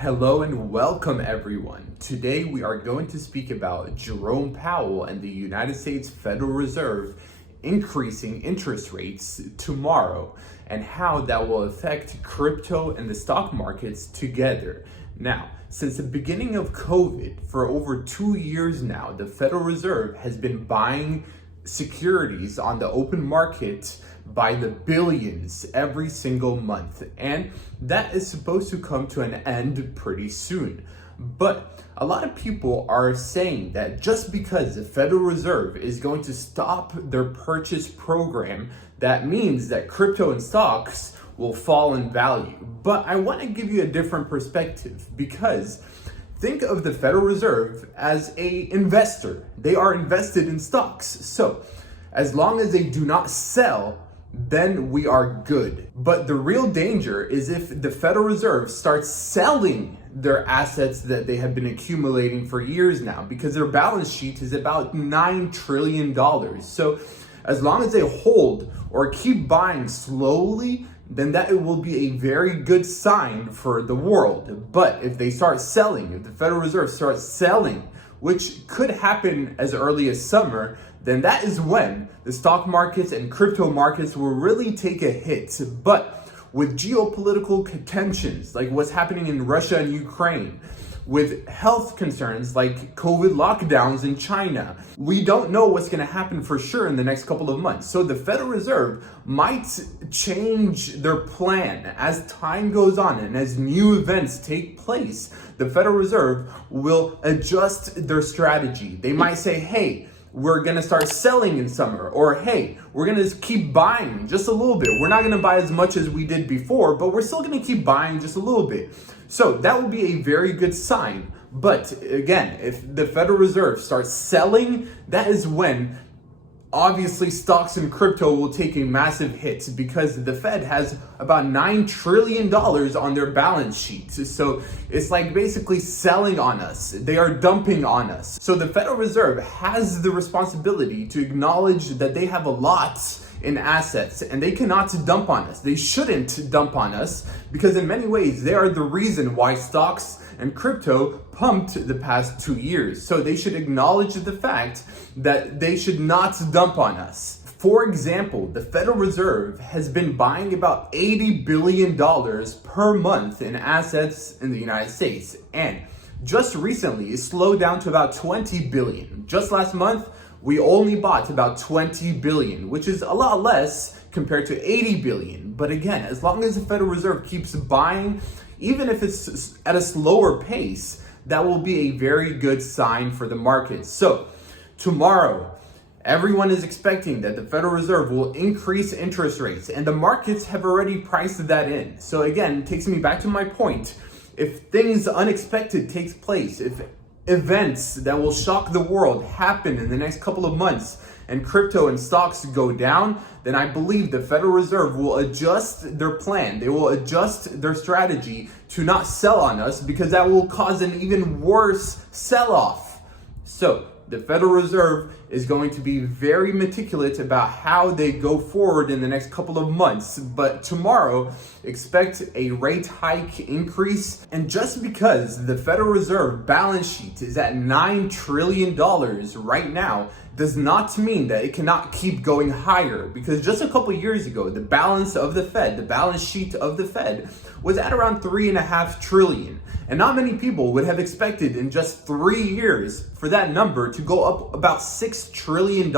Hello and welcome everyone. Today we are going to speak about Jerome Powell and the United States Federal Reserve increasing interest rates tomorrow and how that will affect crypto and the stock markets together. Now, since the beginning of COVID, for over 2 years now, the Federal Reserve has been buying securities on the open market by the billions every single month, and that is supposed to come to an end pretty soon. But a lot of people are saying that just because the Federal Reserve is going to stop their purchase program, that means that crypto and stocks will fall in value. But I want to give you a different perspective, because think of the Federal Reserve as an investor. They are invested in stocks. So as long as they do not sell, then we are good. But the real danger is if the Federal Reserve starts selling their assets that they have been accumulating for years now, because their balance sheet is about $9 trillion. So as long as they hold or keep buying slowly, then that will be a very good sign for the world. But if they start selling, if the Federal Reserve starts selling, which could happen as early as summer, then that is when the stock markets and crypto markets will really take a hit. But with geopolitical tensions, like what's happening in Russia and Ukraine, with health concerns like COVID lockdowns in China, we don't know what's going to happen for sure in the next couple of months. So the Federal Reserve might change their plan as time goes on, and as new events take place, the Federal Reserve will adjust their strategy. They might say, hey, we're going to start selling in summer, or hey, we're going to keep buying just a little bit. We're not going to buy as much as we did before, but we're still going to keep buying just a little bit. So that will be a very good sign. But again, if the Federal Reserve starts selling, that is when obviously stocks and crypto will take a massive hit, because the Fed has about $9 trillion on their balance sheet. So it's like basically selling on us. They are dumping on us. So the Federal Reserve has the responsibility to acknowledge that they have a lot in assets and they cannot dump on us. They shouldn't dump on us, because in many ways they are the reason why stocks and crypto pumped the past 2 years. So they should acknowledge the fact that they should not dump on us. For example, the Federal Reserve has been buying about $80 billion per month in assets in the United States. And just recently, it slowed down to about 20 billion. Just last month, we only bought about 20 billion, which is a lot less compared to 80 billion. But again, as long as the Federal Reserve keeps buying, even if it's at a slower pace, that will be a very good sign for the market. So tomorrow, everyone is expecting that the Federal Reserve will increase interest rates, and the markets have already priced that in. So again, it takes me back to my point. If things unexpected takes place, if events that will shock the world happen in the next couple of months and crypto and stocks go down, then I believe the Federal Reserve will adjust their plan. They will adjust their strategy to not sell on us, because that will cause an even worse sell-off. So the Federal Reserve is going to be very meticulous about how they go forward in the next couple of months. But tomorrow, expect a rate hike increase. And just because the Federal Reserve balance sheet is at $9 trillion right now, does not mean that it cannot keep going higher. Because just a couple years ago, the balance of the Fed, the balance sheet of the Fed, was at around $3.5 trillion. And not many people would have expected in just 3 years for that number to go up about $6 trillion.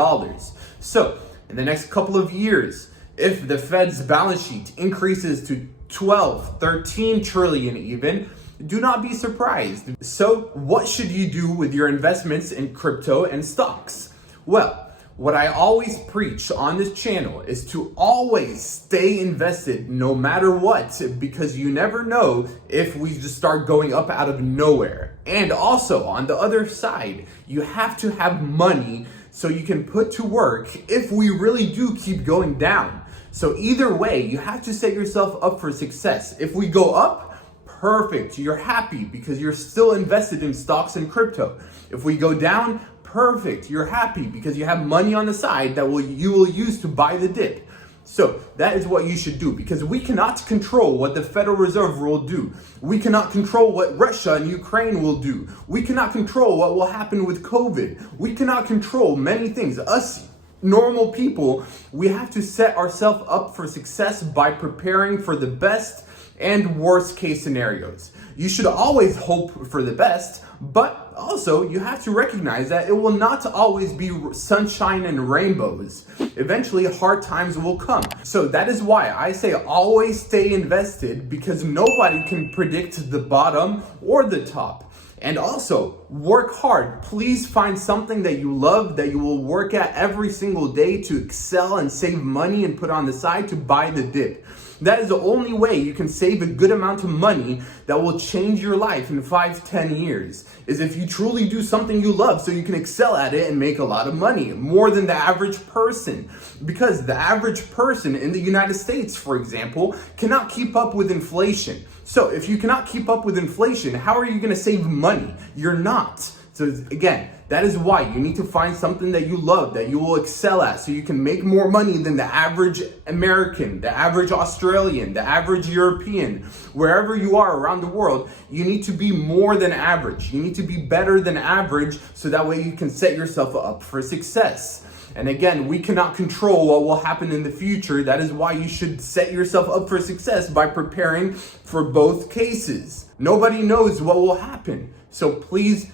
So in the next couple of years, if the Fed's balance sheet increases to 12, 13 trillion even, do not be surprised. So what should you do with your investments in crypto and stocks? Well, what I always preach on this channel is to always stay invested no matter what, because you never know if we just start going up out of nowhere. And also on the other side, you have to have money so you can put to work if we really do keep going down. So either way, you have to set yourself up for success. If we go up, perfect, you're happy because you're still invested in stocks and crypto. If we go down, perfect, you're happy because you have money on the side that you will use to buy the dip. So that is what you should do, because we cannot control what the Federal Reserve will do. We cannot control what Russia and Ukraine will do. We cannot control what will happen with COVID. We cannot control many things. Us normal people, we have to set ourselves up for success by preparing for the best and worst case scenarios. You should always hope for the best, but also you have to recognize that it will not always be sunshine and rainbows. Eventually hard times will come. So that is why I say always stay invested, because nobody can predict the bottom or the top. And also, work hard. Please find something that you love, that you will work at every single day to excel and save money and put on the side to buy the dip. That is the only way you can save a good amount of money that will change your life in 5-10 years, is if you truly do something you love so you can excel at it and make a lot of money, more than the average person. Because the average person in the United States, for example, cannot keep up with inflation. So if you cannot keep up with inflation, how are you going to save money? You're not. So again, that is why you need to find something that you love, that you will excel at, so you can make more money than the average American, the average Australian, the average European. Wherever you are around the world, you need to be more than average. You need to be better than average, so that way you can set yourself up for success. And again, we cannot control what will happen in the future. That is why you should set yourself up for success by preparing for both cases. Nobody knows what will happen. So please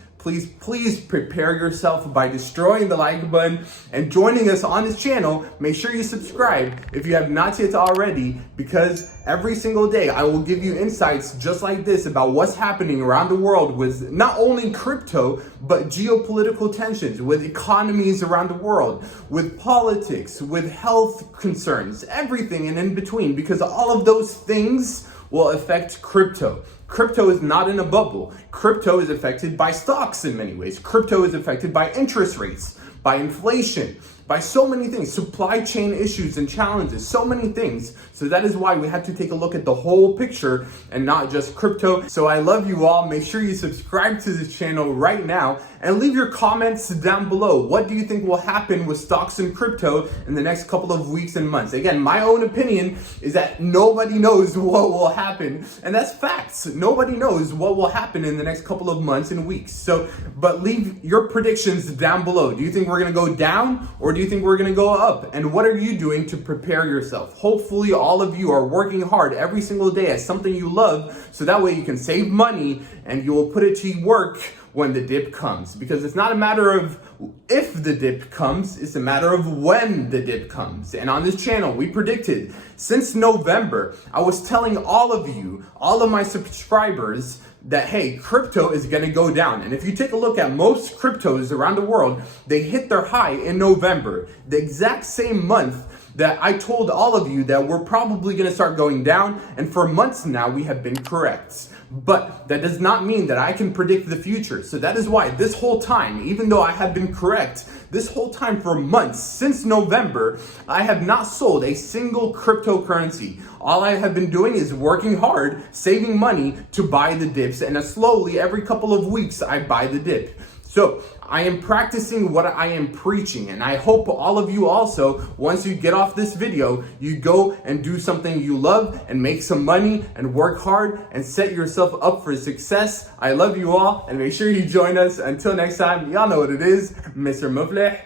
prepare yourself by destroying the like button and joining us on this channel. Make sure you subscribe if you have not yet already, because every single day I will give you insights just like this about what's happening around the world with not only crypto, but geopolitical tensions, with economies around the world, with politics, with health concerns, everything and in between, because all of those things will affect crypto. Crypto is not in a bubble. Crypto is affected by stocks in many ways. Crypto is affected by interest rates, by inflation, by so many things, supply chain issues and challenges, so many things. So that is why we have to take a look at the whole picture and not just crypto. So I love you all. Make sure you subscribe to this channel right now and leave your comments down below. What do you think will happen with stocks and crypto in the next couple of weeks and months? Again, my own opinion is that nobody knows what will happen, and that's facts. Nobody knows what will happen in the next couple of months and weeks. So, but leave your predictions down below. Do you think we're gonna go down, or do you think we're gonna go up? And what are you doing to prepare yourself? Hopefully all of you are working hard every single day at something you love, so that way you can save money and you will put it to work when the dip comes. Because it's not a matter of if the dip comes, it's a matter of when the dip comes. And on this channel, we predicted since November, I was telling all of you, all of my subscribers, that hey, crypto is gonna go down. And if you take a look at most cryptos around the world, they hit their high in November, the exact same month that I told all of you that we're probably gonna start going down. And for months now, we have been correct. But that does not mean that I can predict the future. So that is why this whole time, even though I have been correct, this whole time for months, since November, I have not sold a single cryptocurrency. All I have been doing is working hard, saving money to buy the dips, and slowly every couple of weeks I buy the dip. So I am practicing what I am preaching, and I hope all of you also, once you get off this video, you go and do something you love and make some money and work hard and set yourself up for success. I love you all, and make sure you join us. Until next time, y'all know what it is. Mr. Mufleh,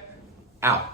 out.